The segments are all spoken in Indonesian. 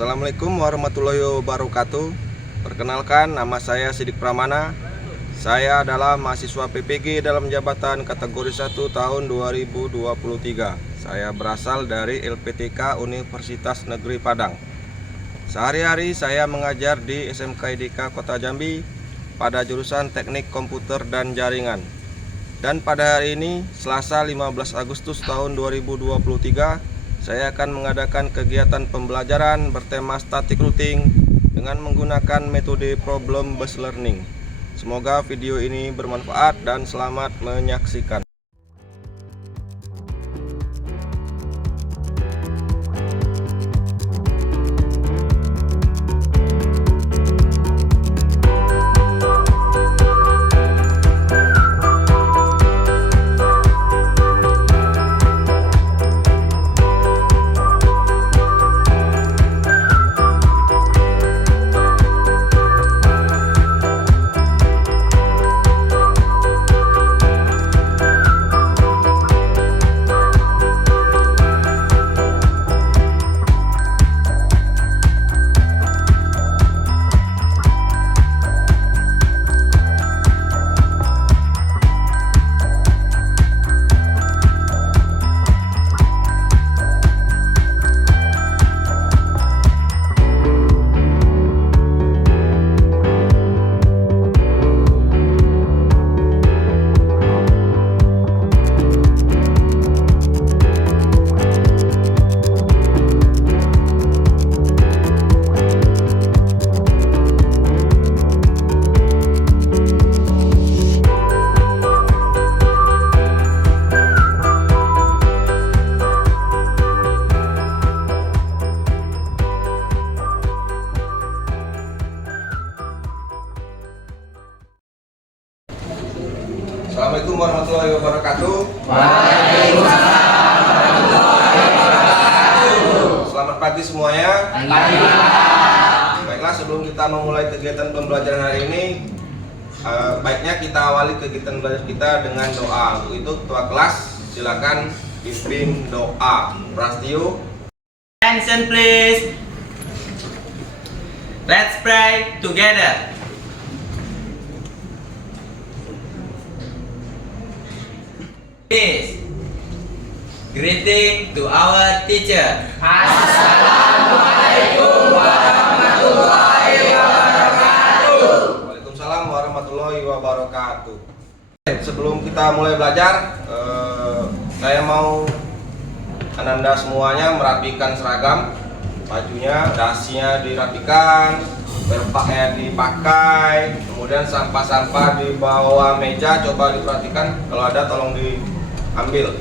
Assalamualaikum warahmatullahi wabarakatuh. Perkenalkan, nama saya Sidik Pramana. Saya adalah mahasiswa PPG dalam jabatan kategori 1 tahun 2023. Saya berasal dari LPTK Universitas Negeri Padang. Sehari-hari saya mengajar di SMK IDK Kota Jambi pada jurusan Teknik Komputer dan Jaringan. Dan pada hari ini, Selasa 15 Agustus tahun 2023, saya akan mengadakan kegiatan pembelajaran bertema static routing dengan menggunakan metode problem based learning. Semoga video ini bermanfaat dan selamat menyaksikan. Assalamualaikum warahmatullahi wabarakatuh. Waalaikumsalam warahmatullahi wabarakatuh. Selamat pagi semuanya. Pagi. Baiklah, sebelum kita memulai kegiatan pembelajaran hari ini, baiknya kita awali kegiatan belajar kita dengan doa. Untuk itu, ketua kelas silakan pimpin doa. Prastio. Attention please. Let's pray together. Please. Greeting to our teacher. Assalamualaikum warahmatullahi wabarakatuh. Waalaikumsalam warahmatullahi wabarakatuh. Sebelum kita mulai belajar, saya mau Ananda semuanya merapikan seragam, bajunya, dasinya dirapikan, berpakaian dipakai, kemudian sampah-sampah di bawah meja coba diperhatikan, kalau ada tolong diambil.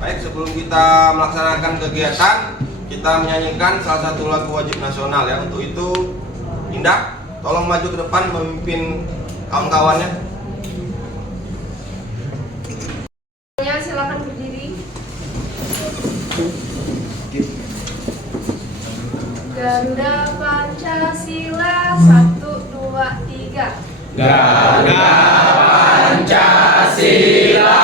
Baik, sebelum kita melaksanakan kegiatan, kita menyanyikan salah satu lagu wajib nasional ya. Untuk itu, Indah, tolong maju ke depan memimpin kawan-kawannya. Ya, silakan berdiri. Garuda Pancasila 1, 2, 3. Garuda Pancasila,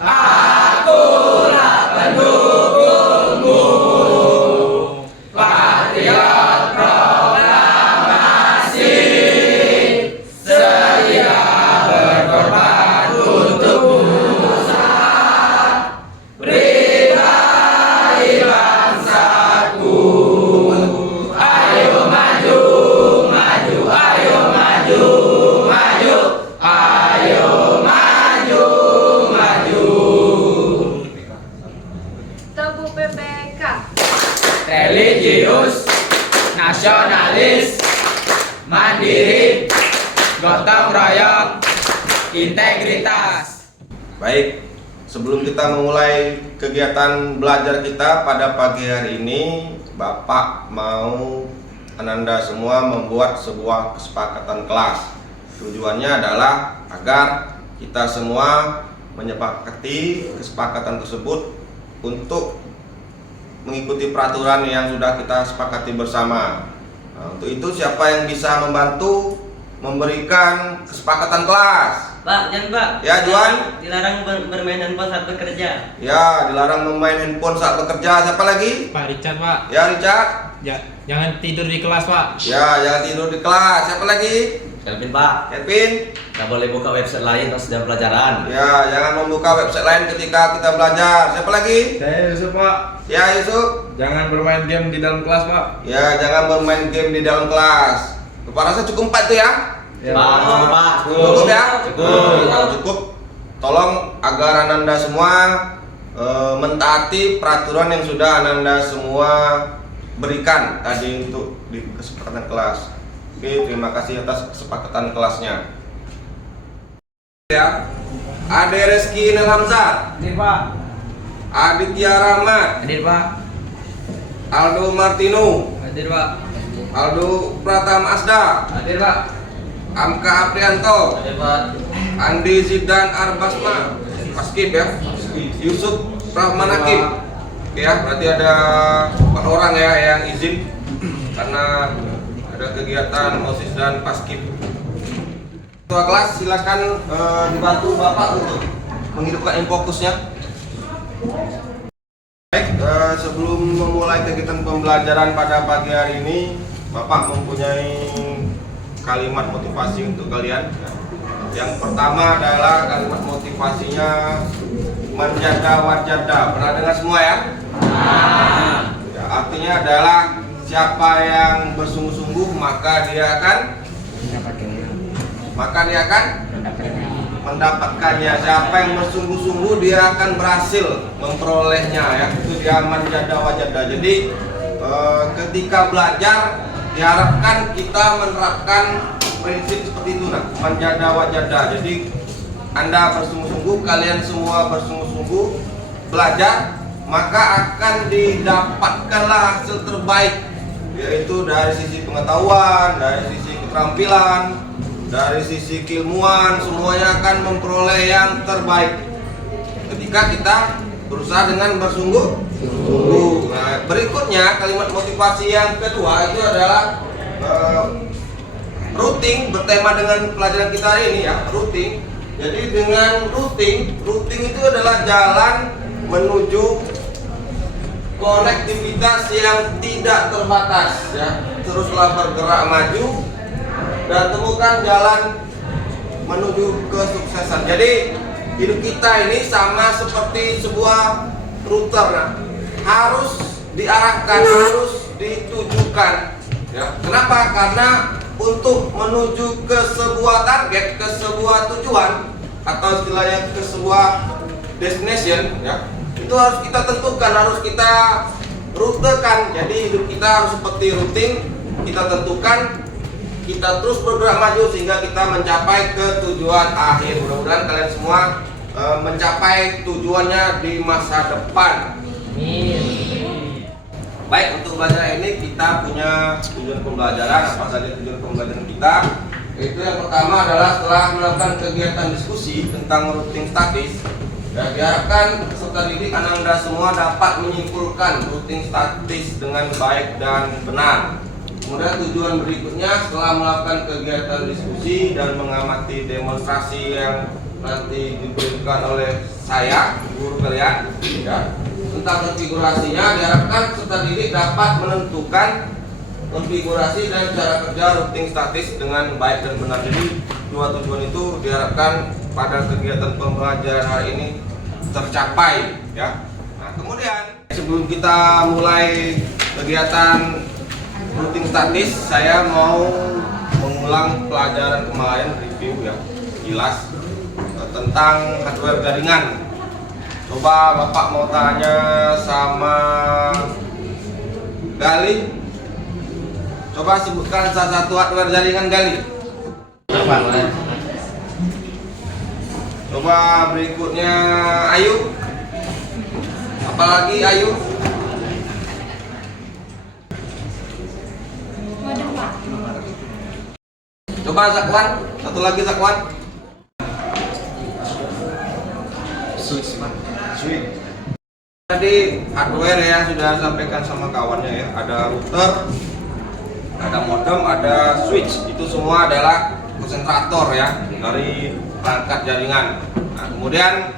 akulah pendukungmu. Patriot proklamasi, setia berkorban untuk nusa. Pribadi bangsaku, ayo maju, maju, ayo maju, maju, ayo maju, maju. Tebu PPK. Religius, nasionalis, mandiri, gotong royong, integritas. Baik, sebelum kita memulai kegiatan belajar kita pada pagi hari ini, Bapak mau Ananda semua membuat sebuah kesepakatan kelas. Tujuannya adalah agar kita semua menyepakati kesepakatan tersebut untuk mengikuti peraturan yang sudah kita sepakati bersama. Nah, untuk itu siapa yang bisa membantu memberikan kesepakatan kelas? Pak, jangan Pak. Ya, Juan. Dilarang bermain handphone saat bekerja. Ya, dilarang memain handphone saat bekerja. Siapa lagi? Pak Richard, Pak. Ya, Richard. Jangan tidur di kelas, Pak. Ya, jangan tidur di kelas. Siapa lagi? Kelvin Pak, Kevin. nggak boleh buka website lain pas jam pelajaran. Ya, jangan membuka website lain ketika kita belajar. Siapa lagi? Saya Yusuf, Pak. Ya, Yusuf. Jangan bermain game di dalam kelas, Pak. Ya, jangan bermain game di dalam kelas. Bapak rasa cukup 4 tuh ya? Ya, Pak, cukup, Pak. Cukup ya? Cukup. Kalau cukup, tolong agar Ananda semua mentaati peraturan yang sudah Ananda semua berikan tadi untuk di kesepakatan kelas. Oke, terima kasih atas kesepakatan kelasnya. Ya, Ade Reski Nel Hamzah, Hadir, Pak. Aditya Rahmat, Hadir, Pak. Aldo Martino, Hadir, Pak. Aldo Pratama Asda, Hadir, Pak. Amka Aprianto, Ada Pak. Andi Zidan Arbasma, Paskib ya, Yusuf Rahman Hakim. Oke ya, berarti ada 4 orang ya yang izin karena ada kegiatan OSIS dan Paskib. Ketua kelas silakan dibantu Bapak untuk menghidupkan infokusnya. Baik, sebelum memulai kegiatan pembelajaran pada pagi hari ini, Bapak mempunyai kalimat motivasi untuk kalian. Yang pertama adalah kalimat motivasinya menjaga wajada. Pernah dengar semua ya? Ya, artinya adalah siapa yang bersungguh-sungguh maka dia akan mendapatkannya. Siapa yang bersungguh-sungguh dia akan berhasil memperolehnya ya. Itu dia menjaga wajada. Jadi ketika belajar diharapkan kita menerapkan prinsip seperti itu nah, menjaga wajada. Jadi Anda bersungguh-sungguh, kalian semua bersungguh-sungguh belajar, maka akan didapatkanlah hasil terbaik, yaitu dari sisi pengetahuan, dari sisi keterampilan, dari sisi keilmuan, semuanya akan memperoleh yang terbaik ketika kita berusaha dengan bersungguh-sungguh. Nah, berikutnya kalimat motivasi yang kedua itu adalah routing, bertema dengan pelajaran kita hari ini ya, routing. Jadi dengan routing itu adalah jalan menuju konektivitas yang tidak terbatas ya. Teruslah bergerak maju dan temukan jalan menuju kesuksesan. Jadi hidup kita ini sama seperti sebuah router nah, harus diarahkan, harus ditujukan ya. Kenapa? Karena untuk menuju ke sebuah target, ke sebuah tujuan atau istilahnya ke sebuah destination ya, itu harus kita tentukan, harus kita rutekan. Jadi hidup kita harus seperti routing, kita tentukan, kita terus bergerak maju sehingga kita mencapai ke tujuan akhir. Mudah-mudahan kalian semua mencapai tujuannya di masa depan. Baik, untuk pelajaran ini kita punya tujuan pembelajaran. Apa saja tujuan pembelajaran kita? Itu yang pertama adalah setelah melakukan kegiatan diskusi tentang routing statis, dan diharapkan peserta didik Anda semua dapat menyimpulkan routing statis dengan baik dan benar. Kemudian tujuan berikutnya setelah melakukan kegiatan diskusi dan mengamati demonstrasi yang nanti diberikan oleh saya, guru kalian, ya, tentang konfigurasinya, diharapkan peserta didik dapat menentukan konfigurasi dan cara kerja routing statis dengan baik dan benar. Jadi dua tujuan itu diharapkan pada kegiatan pembelajaran hari ini tercapai ya. Nah, kemudian sebelum kita mulai kegiatan routing statis, saya mau mengulang pelajaran kemarin, review ya, jelas tentang hardware jaringan. Coba Bapak mau tanya sama Gali. Coba sebutkan salah satu hardware jaringan Gali. Coba berikutnya Ayu. Apalagi Ayu? Coba Zakwan, satu lagi Zakwan. Switch. Tadi hardware yang sudah sampaikan sama kawannya ya, ada router, ada modem, ada switch. Itu semua adalah konsentrator ya dari perangkat jaringan. Nah, kemudian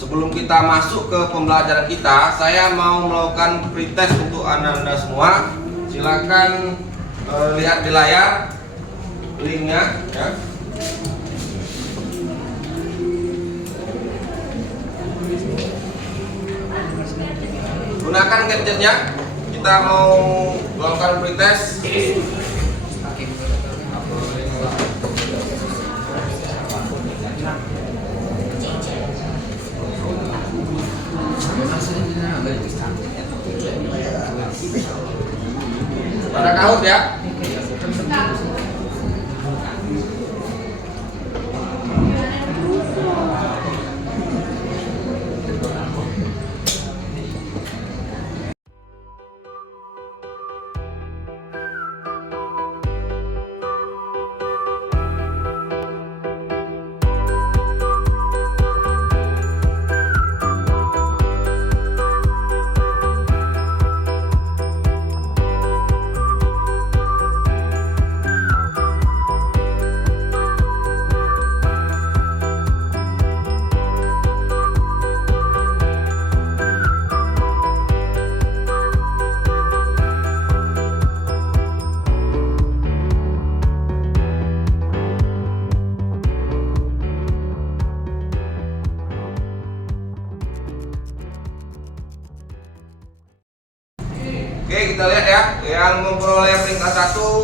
sebelum kita masuk ke pembelajaran kita, saya mau melakukan pretest untuk Anda semua. Silakan lihat di layar linknya ya. Gunakan gadgetnya. Kita mau melakukan pretest. Pada kahut ya. Oke, kita lihat ya, yang memperoleh peringkat 1,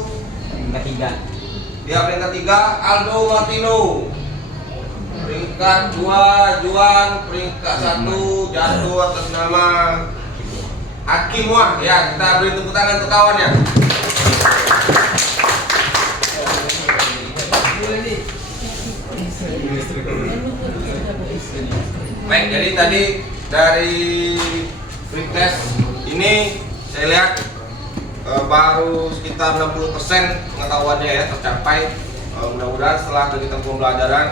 Ketiga. dia peringkat 3 Aldo Martino, peringkat 2 Juan, peringkat 1 jatuh atas nama Hakim Wah. Ya, kita beri tepuk tangan untuk kawannya. Baik, jadi tadi dari pretest ini saya lihat baru sekitar 60% pengetahuannya ya tercapai. Mudah-mudahan setelah kegiatan pembelajaran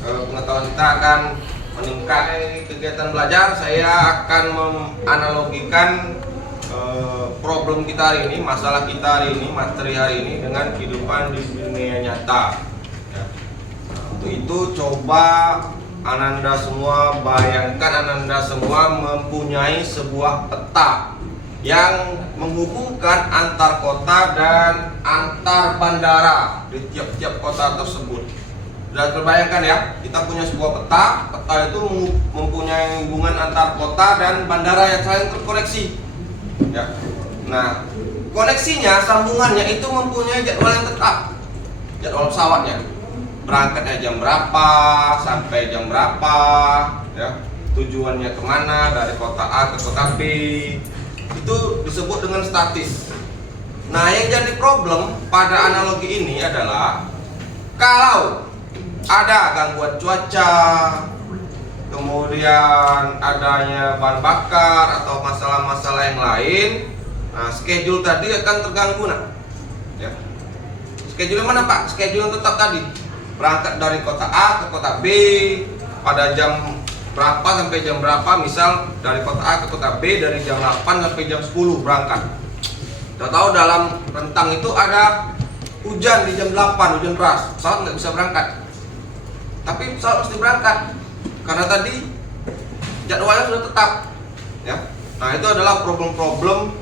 pengetahuan kita akan meningkat. Kegiatan belajar saya akan menganalogikan problem kita hari ini, masalah kita hari ini, materi hari ini dengan kehidupan di dunia nyata ya. Untuk itu coba Ananda semua bayangkan, Ananda semua mempunyai sebuah peta yang menghubungkan antar kota dan antar bandara di tiap-tiap kota tersebut. Sudah terbayangkan ya, kita punya sebuah peta. Peta itu mempunyai hubungan antar kota dan bandara yang saling terkoneksi ya. Nah, koneksinya, sambungannya itu mempunyai jadwal yang tetap, jadwal pesawatnya, berangkatnya jam berapa sampai jam berapa ya, tujuannya kemana dari kota A ke kota B, itu disebut dengan statis. Nah, yang jadi problem pada analogi ini adalah kalau ada gangguan cuaca, kemudian adanya bahan bakar atau masalah-masalah yang lain, nah schedule tadi akan terganggu. Nah ya, schedule mana Pak? Schedule yang tetap tadi, berangkat dari kota A ke kota B pada jam berapa sampai jam berapa, misal dari kota A ke kota B dari jam 8 sampai jam 10 berangkat. Udah tahu dalam rentang itu ada hujan di jam 8, hujan deras, pesawat nggak bisa berangkat. Tapi pesawat mesti berangkat karena tadi jadwalnya sudah tetap ya. Nah, itu adalah problem-problem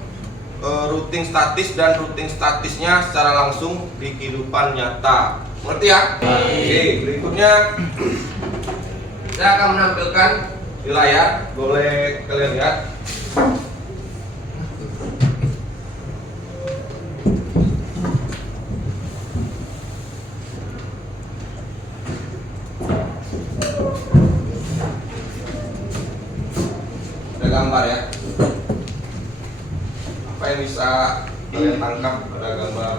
routing statis dan routing statisnya secara langsung di kehidupan nyata. Ngerti ya? Oke, berikutnya saya akan menampilkan di layar, boleh kalian lihat. Ada gambar ya. Apa yang bisa kalian tangkap pada gambar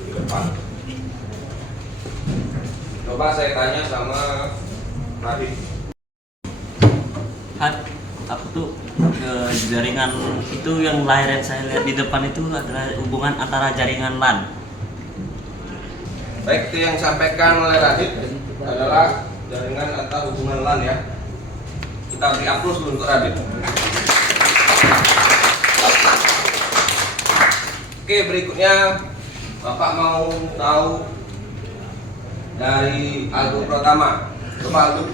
di depan? Coba saya tanya sama Radit. Apa tuh jaringan itu yang layar yang saya lihat di depan itu adalah hubungan antara jaringan LAN. Baik, itu yang disampaikan oleh Radit adalah jaringan antar hubungan LAN ya. Kita beri aplaus dulu untuk Radit. Oke, berikutnya Bapak mau tahu dari Aldo Pratama. Coba Aldo.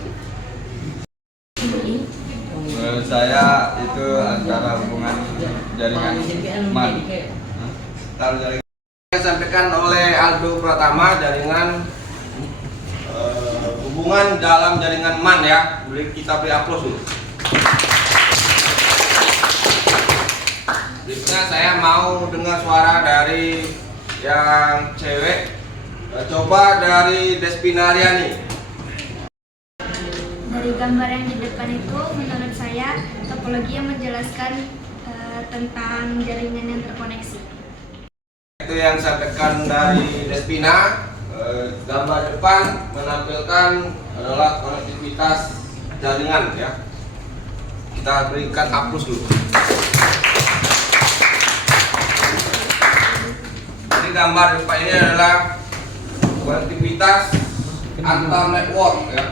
saya itu antara hubungan jaringan MAN. Yang disampaikan oleh Aldo Pratama jaringan hubungan dalam jaringan MAN ya. Kita beri aplaus dulu. Berikutnya saya mau dengar suara dari yang cewek. Coba dari Despinariani. Dari gambar yang di depan itu, menurut saya topologi yang menjelaskan tentang jaringan yang terkoneksi. Itu yang disampaikan dari Despina. Gambar depan menampilkan adalah konektivitas jaringan ya. Kita berikan aplaus dulu. Jadi gambar depan ini adalah konektivitas antar network ya.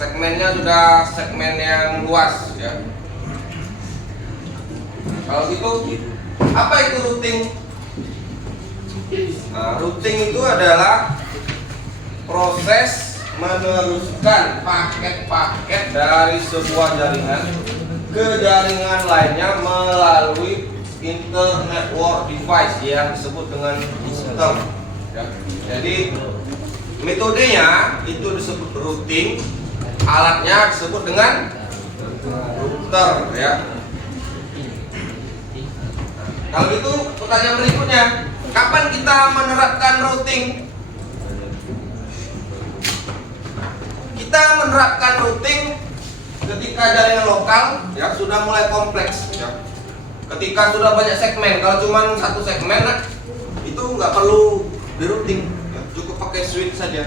Segmennya sudah segmen yang luas ya. Kalau gitu, apa itu routing? Nah, routing itu adalah proses meneruskan paket-paket dari sebuah jaringan ke jaringan lainnya melalui inter-network device yang disebut dengan router. Ya. Jadi metodenya itu disebut routing, alatnya disebut dengan router ya. Kalau itu pertanyaan berikutnya, kapan kita menerapkan routing? Kita menerapkan routing ketika jaringan lokal ya sudah mulai kompleks ya. Ketika sudah banyak segmen, kalau cuma satu segmen itu nggak perlu di routing ya, cukup pakai switch saja.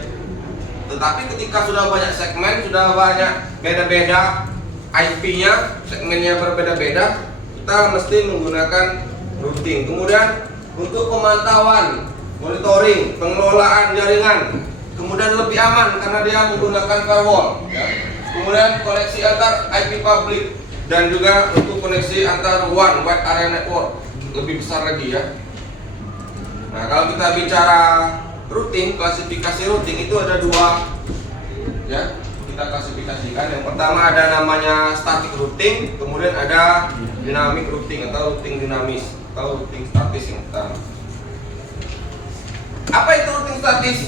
Tetapi ketika sudah banyak segmen, sudah banyak beda-beda IP-nya, segmennya berbeda-beda, kita mesti menggunakan routing. Kemudian untuk pemantauan, monitoring, pengelolaan jaringan, kemudian lebih aman karena dia menggunakan firewall ya. Kemudian koneksi antar IP public dan juga untuk koneksi antar one wide area network lebih besar lagi ya. Nah, kalau kita bicara routing, klasifikasi routing itu ada dua ya, kita klasifikasikan. Yang pertama ada namanya static routing, kemudian ada dynamic routing atau routing dinamis atau routing statis yang pertama. Apa itu routing statis?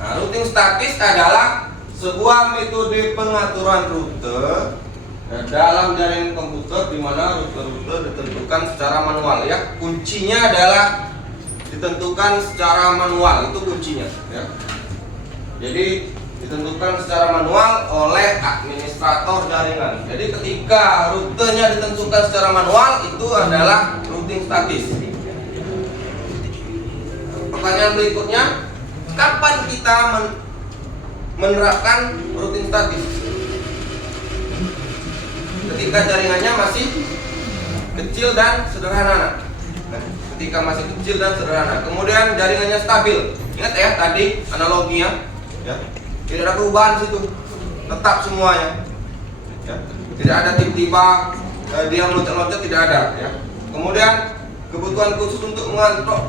Nah, routing statis adalah sebuah metode pengaturan rute dalam jaringan komputer di mana rute-rute ditentukan secara manual ya. Kuncinya adalah ditentukan secara manual, itu kuncinya ya. Jadi ditentukan secara manual oleh administrator jaringan. Jadi ketika rutenya ditentukan secara manual itu adalah routing statis. Pertanyaan berikutnya, kapan kita menerapkan routing statis? Ketika jaringannya masih kecil dan sederhana. Nah, ketika masih kecil dan sederhana. Kemudian jaringannya stabil. Ingat ya tadi analoginya, ya. Tidak ada perubahan situ, tetap semuanya. Ya. Tidak ada tiba-tiba dia meloncat-loncat, tidak ada. Ya. Kemudian kebutuhan khusus untuk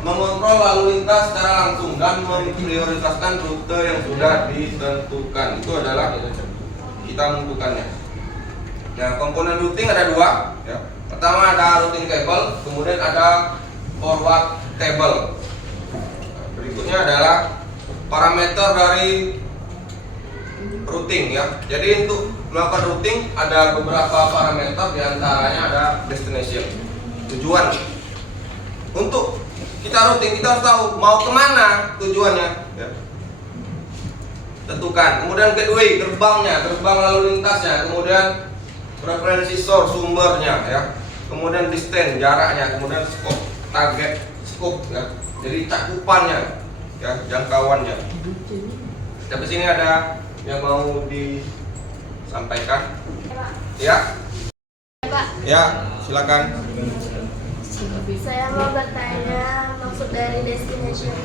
mengontrol lalu lintas secara langsung dan memprioritaskan rute yang sudah ditentukan. Itu adalah kita menentukannya. Nah, komponen routing ada dua. Ya. Pertama ada routing table, kemudian ada forward table. Berikutnya adalah parameter dari routing ya. Jadi untuk melakukan routing ada beberapa parameter, diantaranya ada destination, tujuan. Untuk kita routing kita harus tahu mau kemana tujuannya ya. Tentukan. Kemudian gateway, gerbangnya, gerbang lalu lintasnya, kemudian preferensi source, sumbernya ya. Kemudian distance, jaraknya, kemudian scope, target, scope ya. Jadi cakupannya ya, jangkauannya. Sampai sini ada yang mau disampaikan? Ya. Pak, Ya, silakan. saya mau bertanya maksud dari destination.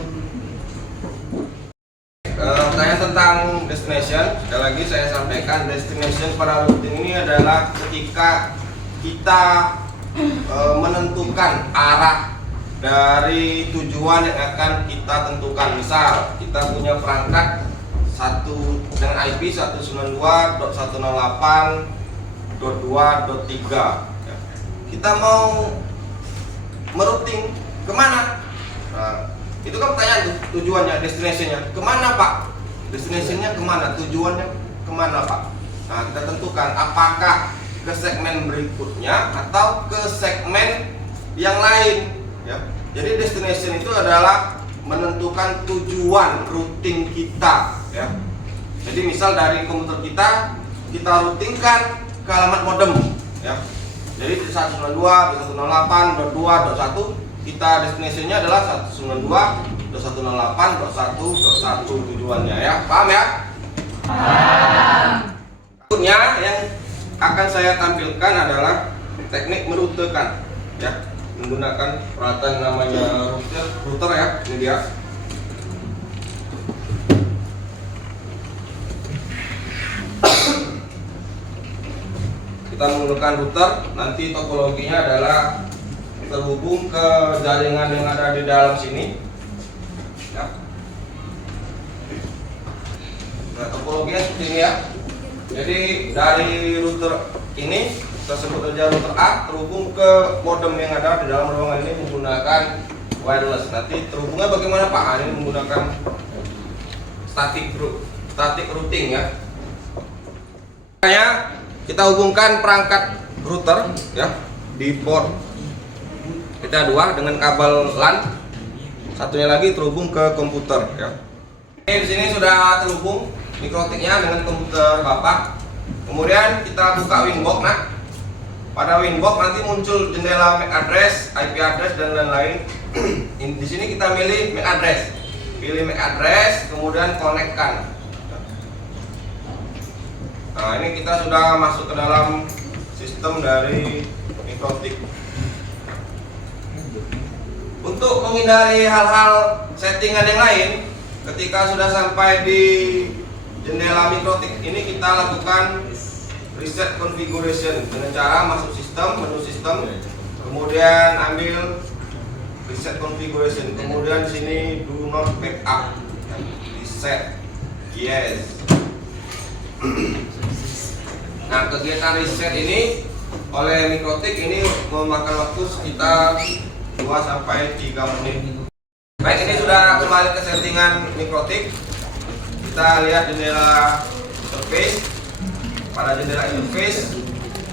Pertanyaan tentang destination, sekali lagi saya sampaikan, destination pada routing ini adalah ketika kita menentukan arah dari tujuan yang akan kita tentukan. Misal kita punya perangkat dengan IP 192.108.2.3. Ya. Kita mau merouting kemana? Nah, itu kan pertanyaan tuh, tujuannya, destination-nya kemana Pak? Destination-nya kemana? Tujuannya kemana Pak? Nah, kita tentukan apakah ke segmen berikutnya atau ke segmen yang lain. Ya. Jadi destination itu adalah menentukan tujuan routing kita. Ya. Jadi misal dari komputer kita routingkan ke alamat modem. Ya. Jadi 192.108.2.1 kita destination-nya adalah 192.108.1.1 tujuannya ya. Paham ya? Berikutnya yang akan saya tampilkan adalah teknik merutekan ya, menggunakan peralatan namanya router ya. Ini dia. Kita menggunakan router, nanti topologinya adalah terhubung ke jaringan yang ada di dalam sini ya. Nah, topologinya seperti ini ya. Jadi dari router ini kita sebut saja router A terhubung ke modem yang ada di dalam ruangan ini menggunakan wireless. Nanti terhubungnya bagaimana Pak? Ini menggunakan static routing ya. Makanya kita hubungkan perangkat router ya di port kita dua dengan kabel LAN, satunya lagi terhubung ke komputer ya. Di sini sudah terhubung mikrotiknya dengan komputer Bapak. Kemudian kita buka Winbox. Nah, pada Winbox nanti muncul jendela MAC address, IP address dan lain-lain. Di sini kita milih MAC address. Pilih MAC address, kemudian konekkan. Nah, ini kita sudah masuk ke dalam sistem dari mikrotik. Untuk menghindari hal-hal settingan yang lain, ketika sudah sampai di jendela mikrotik ini kita lakukan reset configuration dengan cara masuk sistem, menu sistem, kemudian ambil reset configuration, kemudian di sini do not backup, reset, yes. Nah, kegiatan reset ini oleh mikrotik ini memakan waktu sekitar 2-3 menit. Baik, ini sudah kembali ke settingan mikrotik. Kita lihat jendela interface. Pada jendela interface,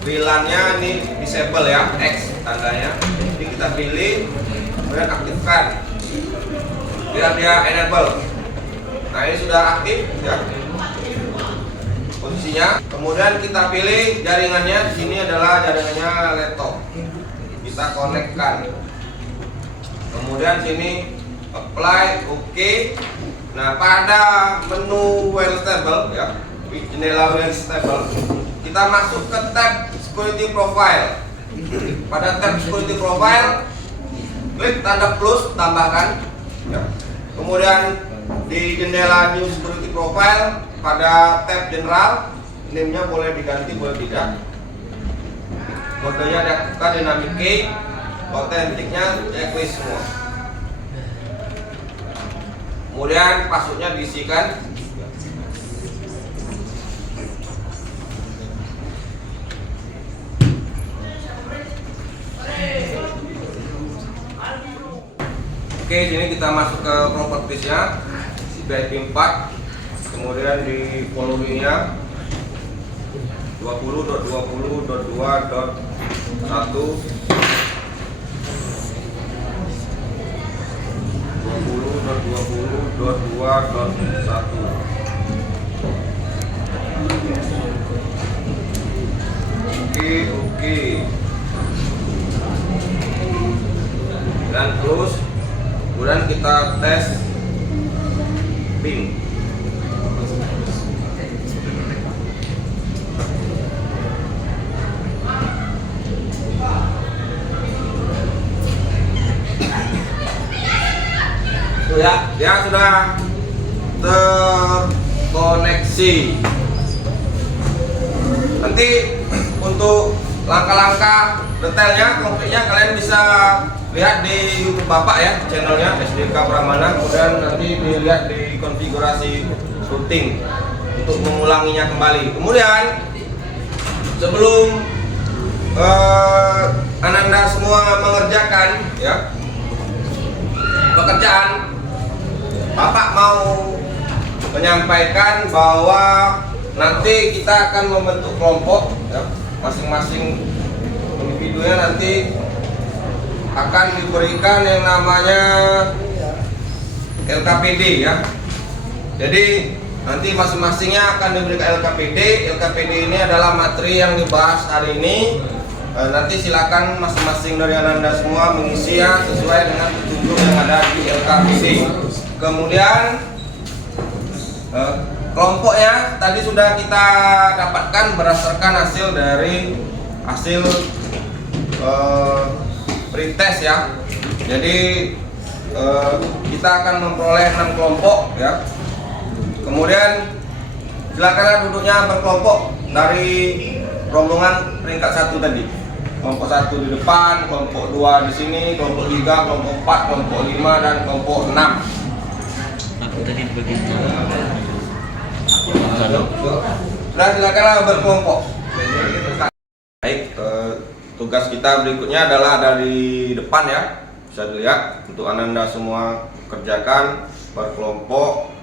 WLAN-nya ini disable ya, X tandanya. Jadi kita pilih, kemudian aktifkan. Biar dia enable. Nah, ini sudah aktif ya. Posisinya. Kemudian kita pilih jaringannya. Di sini adalah jaringannya laptop. Kita konekkan. Kemudian sini apply, oke. Nah, pada menu wireless table ya, jendela wireless table, kita masuk ke tab security profile. Pada tab security profile, klik tanda plus, tambahkan ya. Kemudian di jendela new security profile, pada tab general, name-nya boleh diganti, boleh tidak. Kodenya diaktifkan dynamic key. Otentiknya checklist semua. Kemudian passwordnya diisikan. Oke, sini kita masuk ke propertiesnya VIP 4. Kemudian di followingnya 20.20.2.1 20.20.2.1. Oke. Dan close. Kemudian kita tes ping. Ya, dia sudah terkoneksi. Nanti untuk langkah-langkah detailnya, konkretnya kalian bisa lihat di YouTube Bapak ya, channelnya SDK Pramana. Kemudian nanti dilihat di konfigurasi rutin untuk mengulanginya kembali. Kemudian sebelum Ananda semua mengerjakan ya pekerjaan, Bapak mau menyampaikan bahwa nanti kita akan membentuk kelompok ya, masing-masing individunya nanti akan diberikan yang namanya LKPD ya. Jadi nanti masing-masingnya akan diberikan LKPD. LKPD ini adalah materi yang dibahas hari ini. Nanti silakan masing-masing dari Ananda semua mengisi ya sesuai dengan petunjuk yang ada di LKPD. Kemudian kelompoknya tadi sudah kita dapatkan berdasarkan hasil dari hasil pretest ya. Jadi kita akan memperoleh 6 kelompok ya. Kemudian silakan duduknya berkelompok dari rombongan peringkat 1 tadi. Kelompok 1 di depan, kelompok 2 di sini, kelompok 3, kelompok 4, kelompok 5 dan kelompok 6. Aku tadi begitu. Nah, silakanlah berkelompok. Baik, tugas kita berikutnya adalah dari depan ya. Bisa dilihat untuk Ananda semua kerjakan berkelompok.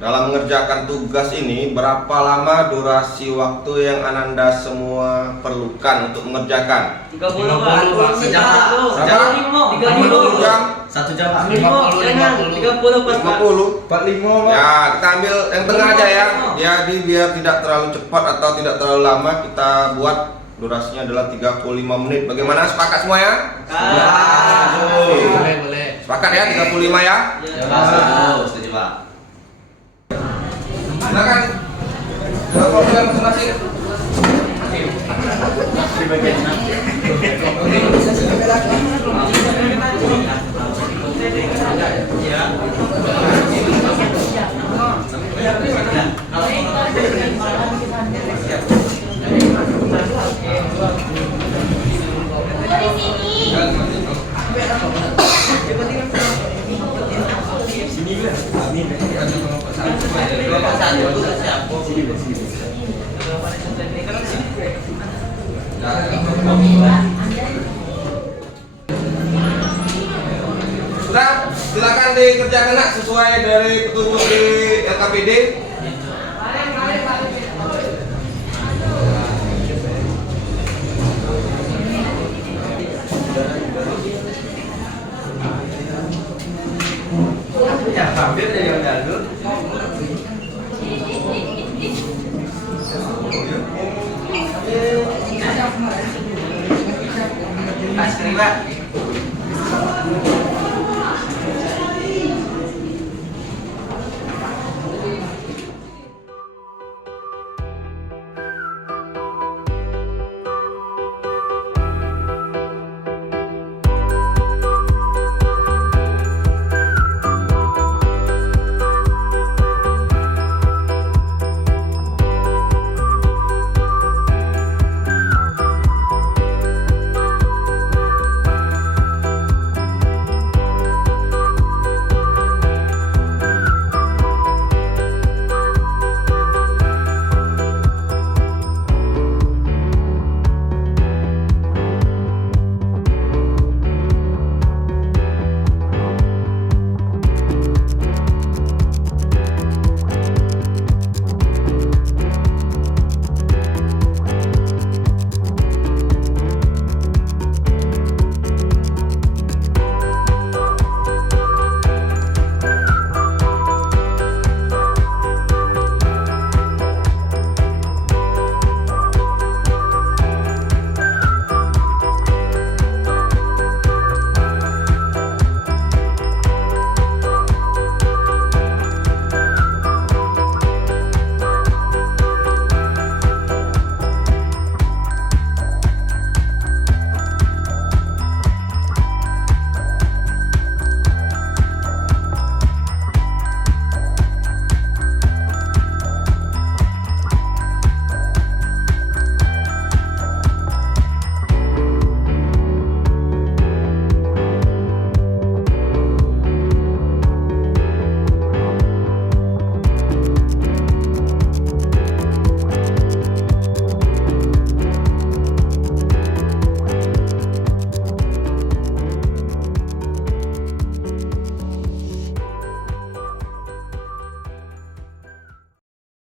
Dalam mengerjakan tugas ini, berapa lama durasi waktu yang Ananda semua perlukan untuk mengerjakan? 30 Pak. Sejam. Berapa? 30 jam? 1 jam. 30 50? 45 Pak. Ya, kita ambil yang tengah aja ya. Jadi biar tidak terlalu cepat atau tidak terlalu lama, kita buat durasinya adalah 35 menit. Bagaimana? Sepakat semua ya? Boleh. Sepakat ya, 35 ya? Setuju Pak. Silakan. Berkelompok masing-masing. Sudah, silakan dikerjakan nak sesuai dari petunjuk di LKPD.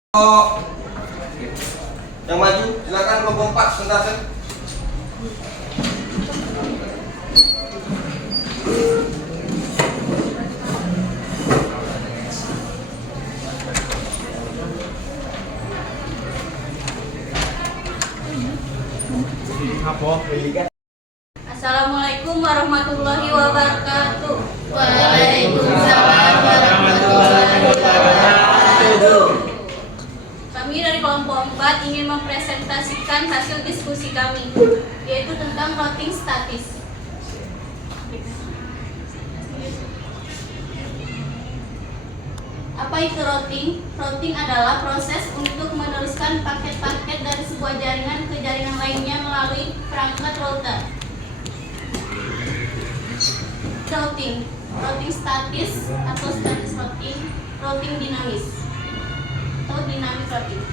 Oh, yang maju silakan kelompok 4 sebentar Sen. Assalamualaikum warahmatullahi wabarakatuh. Waalaikumsalam warahmatullahi wabarakatuh. Kami dari kelompok 4 ingin mempresentasikan hasil diskusi kami, yaitu tentang routing statis. Apa itu routing? Routing adalah proses untuk meneruskan paket-paket dari sebuah jaringan ke jaringan lainnya melalui perangkat router. Routing statis atau statis routing, routing dinamis atau dinamis routing.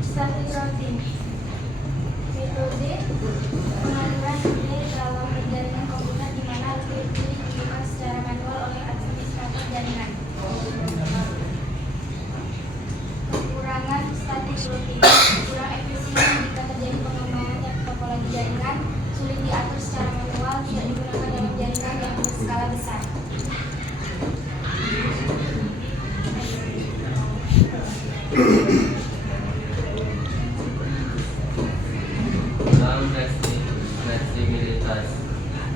Static routing. Metode pengaturan routing dalam jaringan komputer di mana routing itu dilakukan secara manual oleh administrator jaringan. Kekurangan static routing. Kurang efisien jika terjadi pengembangan topologi jaringan, sulit diatur secara manual, tidak digunakan dalam jaringan yang berskala besar. Dalam fleksibilitas,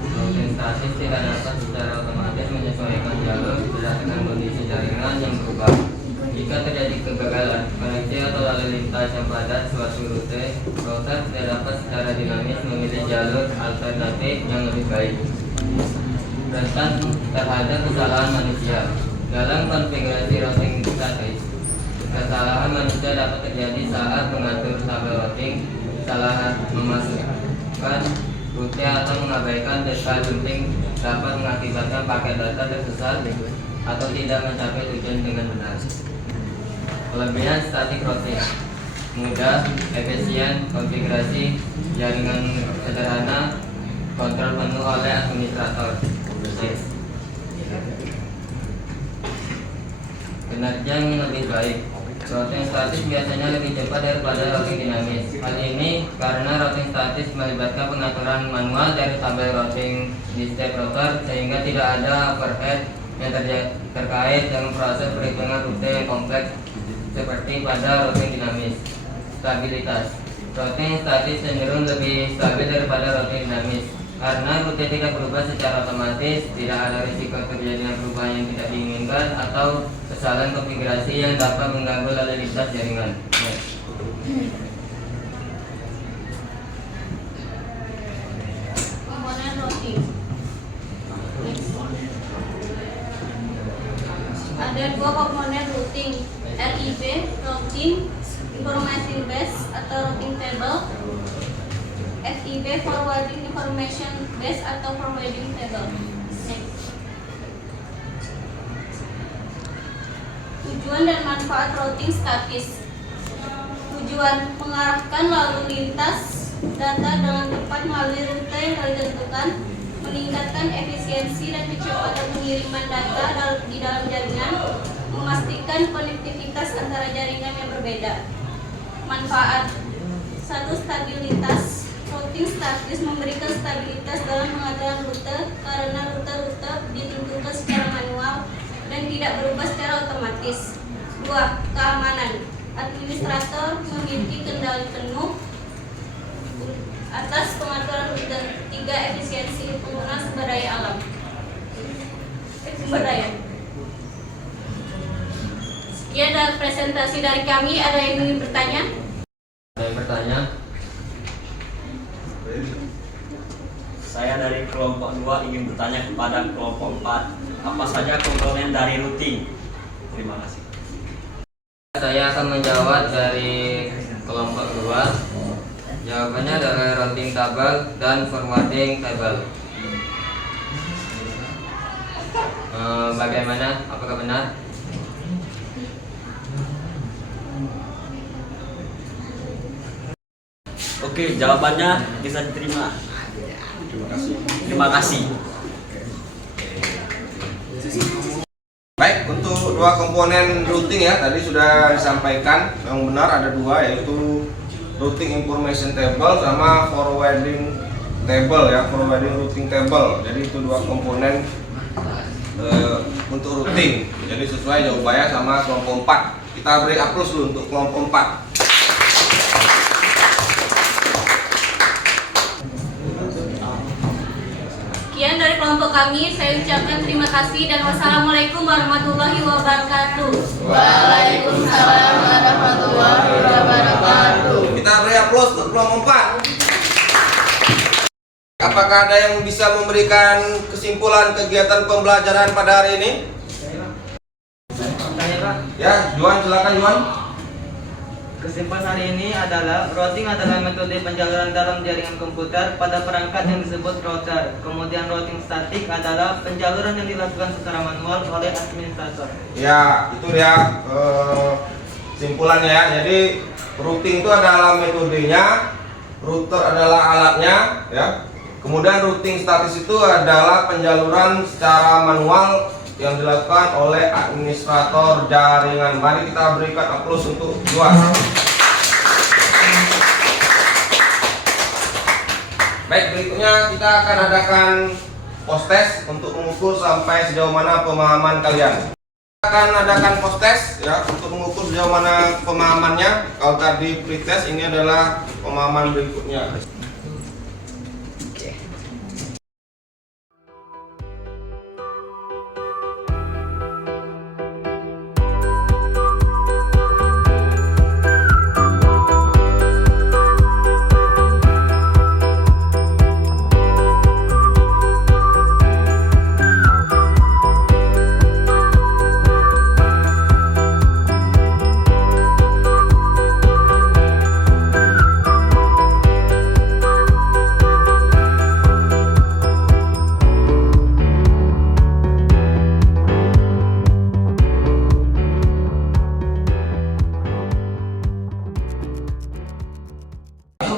routing statis tidak dapat secara otomatis menyesuaikan jalur berdasarkan kondisi jaringan yang berubah. Jika terjadi kegagalan koneksi atau lalu lintas yang padat suatu rute, router tidak dapat secara dinamis memilih jalur alternatif yang lebih baik. Rentan terhadap kesalahan manusia. Dalam konfigurasi routing statis, kesalahan manusia dapat terjadi saat mengatur tabel routing, salah memasukkan rute atau mengabaikan detail penting dapat mengakibatkan paket data tersesat atau tidak mencapai tujuan dengan benar. Kelebihan static routing: mudah, efisien, konfigurasi jaringan sederhana, kontrol penuh oleh administrator. Kinerja yang lebih baik. Routing statis biasanya lebih cepat daripada routing dinamis. Hal ini karena routing statis melibatkan pengaturan manual dari tabel routing di setiap router, sehingga tidak ada overhead yang terkait dengan proses perhitungan rute yang kompleks seperti pada routing dinamis. Stabilitas. Routing statis cenderung lebih stabil daripada routing dinamis karena rute tidak berubah secara otomatis, tidak ada risiko terjadinya perubahan yang tidak diinginkan atau kesalahan konfigurasi yang dapat mengganggu lalu lintas jaringan. Komponen routing. Ada dua komponen routing, RIB, routing information base atau routing table, FIB, forwarding information base atau forwarding table. Next. Tujuan dan manfaat routing statis. Tujuan: mengarahkan lalu lintas data dengan tepat melalui rute yang telah ditentukan, meningkatkan efisiensi dan kecepatan pengiriman data di dalam jaringan, memastikan konektivitas antara jaringan yang berbeda. Manfaat: 1. Stabilitas. Routing statis memberikan stabilitas dalam pengaturan rute karena rute-rute ditentukan secara manual dan tidak berubah secara otomatis. 2. Keamanan. Administrator memiliki kendali penuh atas pengaturan rute. 3. Efisiensi penggunaan sumber daya alam. Sumber daya. Sekian dari presentasi dari kami. Ada yang ingin bertanya? Ada yang bertanya? Saya dari kelompok 2 ingin bertanya kepada kelompok 4, apa saja komponen dari routing? Terima kasih. Saya akan menjawab dari kelompok 2. Jawabannya adalah routing table dan forwarding table. Bagaimana? Apakah benar? Oke, jawabannya bisa diterima. Terima kasih. Baik, untuk dua komponen routing ya tadi sudah disampaikan. Yang benar ada dua, yaitu routing information table sama forwarding table ya, forwarding routing table. Jadi itu dua komponen untuk routing. Jadi sesuai jawabannya sama kelompok 4. Kita beri aplaus dulu untuk kelompok 4. Sekian dari kelompok kami, saya ucapkan terima kasih dan wassalamualaikum warahmatullahi wabarakatuh. Waalaikumsalam warahmatullahi wabarakatuh. Kita beri aplaus untuk kelompok 4. Apakah ada yang bisa memberikan kesimpulan kegiatan pembelajaran pada hari ini? Ya, Juan, silakan Juan. Kesimpulan hari ini adalah routing adalah metode penjaluran dalam jaringan komputer pada perangkat yang disebut router. Kemudian routing statik adalah penjaluran yang dilakukan secara manual oleh administrator. Ya, itu dia kesimpulannya ya. Jadi routing itu adalah metodenya, router adalah alatnya ya. Kemudian routing statis itu adalah penjaluran secara manual yang dilakukan oleh administrator jaringan. Mari kita berikan aplaus untuk Juan. Baik, berikutnya kita akan adakan post test untuk mengukur sampai sejauh mana pemahaman kalian. Kita akan adakan post test ya untuk mengukur sejauh mana pemahamannya. Kalau tadi pretest, ini adalah pemahaman berikutnya.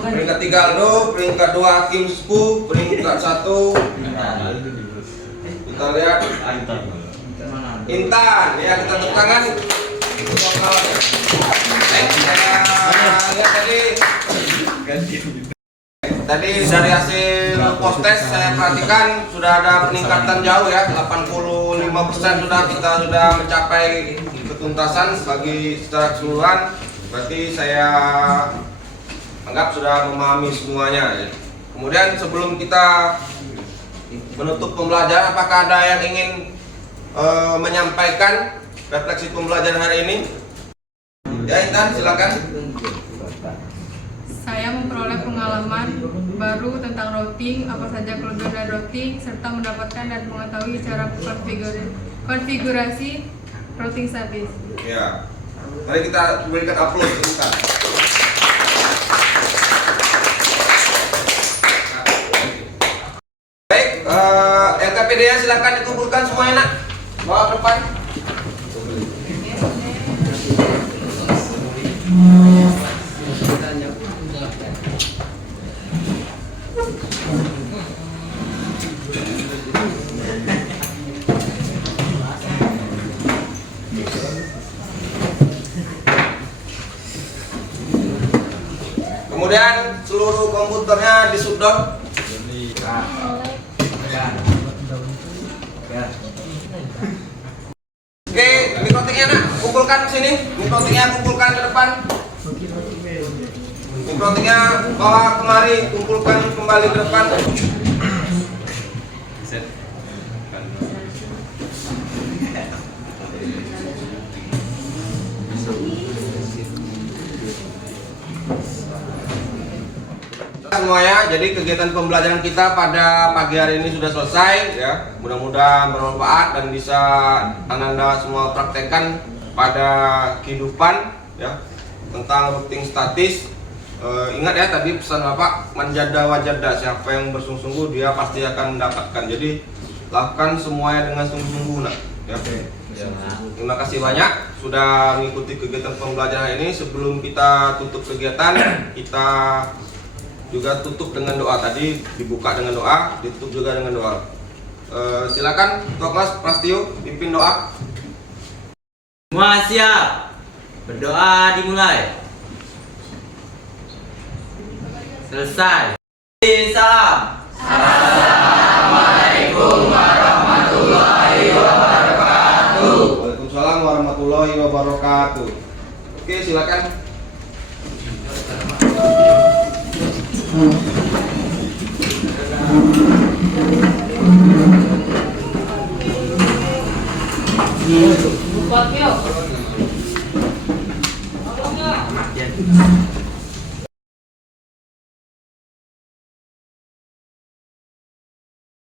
Peringkat 3 Aldo, peringkat 2 Hakim Sku, peringkat 1 kita lihat Intan ya, kita tepuk tangan. Saya lihat tadi dari hasil post test saya perhatikan sudah ada peningkatan jauh ya, 85% sudah mencapai ketuntasan bagi secara keseluruhan. Berarti saya anggap sudah memahami semuanya. Kemudian sebelum kita menutup pembelajaran, apakah ada yang ingin menyampaikan refleksi pembelajaran hari ini? Ya, Intan, silakan. Saya memperoleh pengalaman baru tentang routing, apa saja kelebihan dari routing, serta mendapatkan dan mengetahui cara konfigurasi routing statis. Ya, mari kita berikan aplaus untuk Intan. Baik, LKPD-nya silakan dikumpulkan semuanya nak, bawa ke depan. Kemudian seluruh komputernya disubdot. Oke, mikrotiknya nak, kumpulkan ke sini. Mikrotiknya kumpulkan ke depan. Mikrotiknya bawa kemari, kumpulkan kembali ke depan. Semuanya, jadi kegiatan pembelajaran kita pada pagi hari ini sudah selesai ya. Mudah-mudahan bermanfaat dan bisa Anda semua praktekkan pada kehidupan ya tentang routing statis. Ingat ya tadi pesan Bapak, manjada wajada, siapa yang bersungguh-sungguh dia pasti akan mendapatkan. Jadi lakukan semuanya dengan sungguh-sungguh nak ya. Terima kasih banyak sudah mengikuti kegiatan pembelajaran ini. Sebelum kita tutup kegiatan, kita juga tutup dengan doa. Tadi dibuka dengan doa, ditutup juga dengan doa. Silakan Ketua Kelas Prastio pimpin doa. Semua siap. Berdoa dimulai. Selesai. Salam. Waalaikumsalam warahmatullahi wabarakatuh. Oke, silakan. Buat yuk.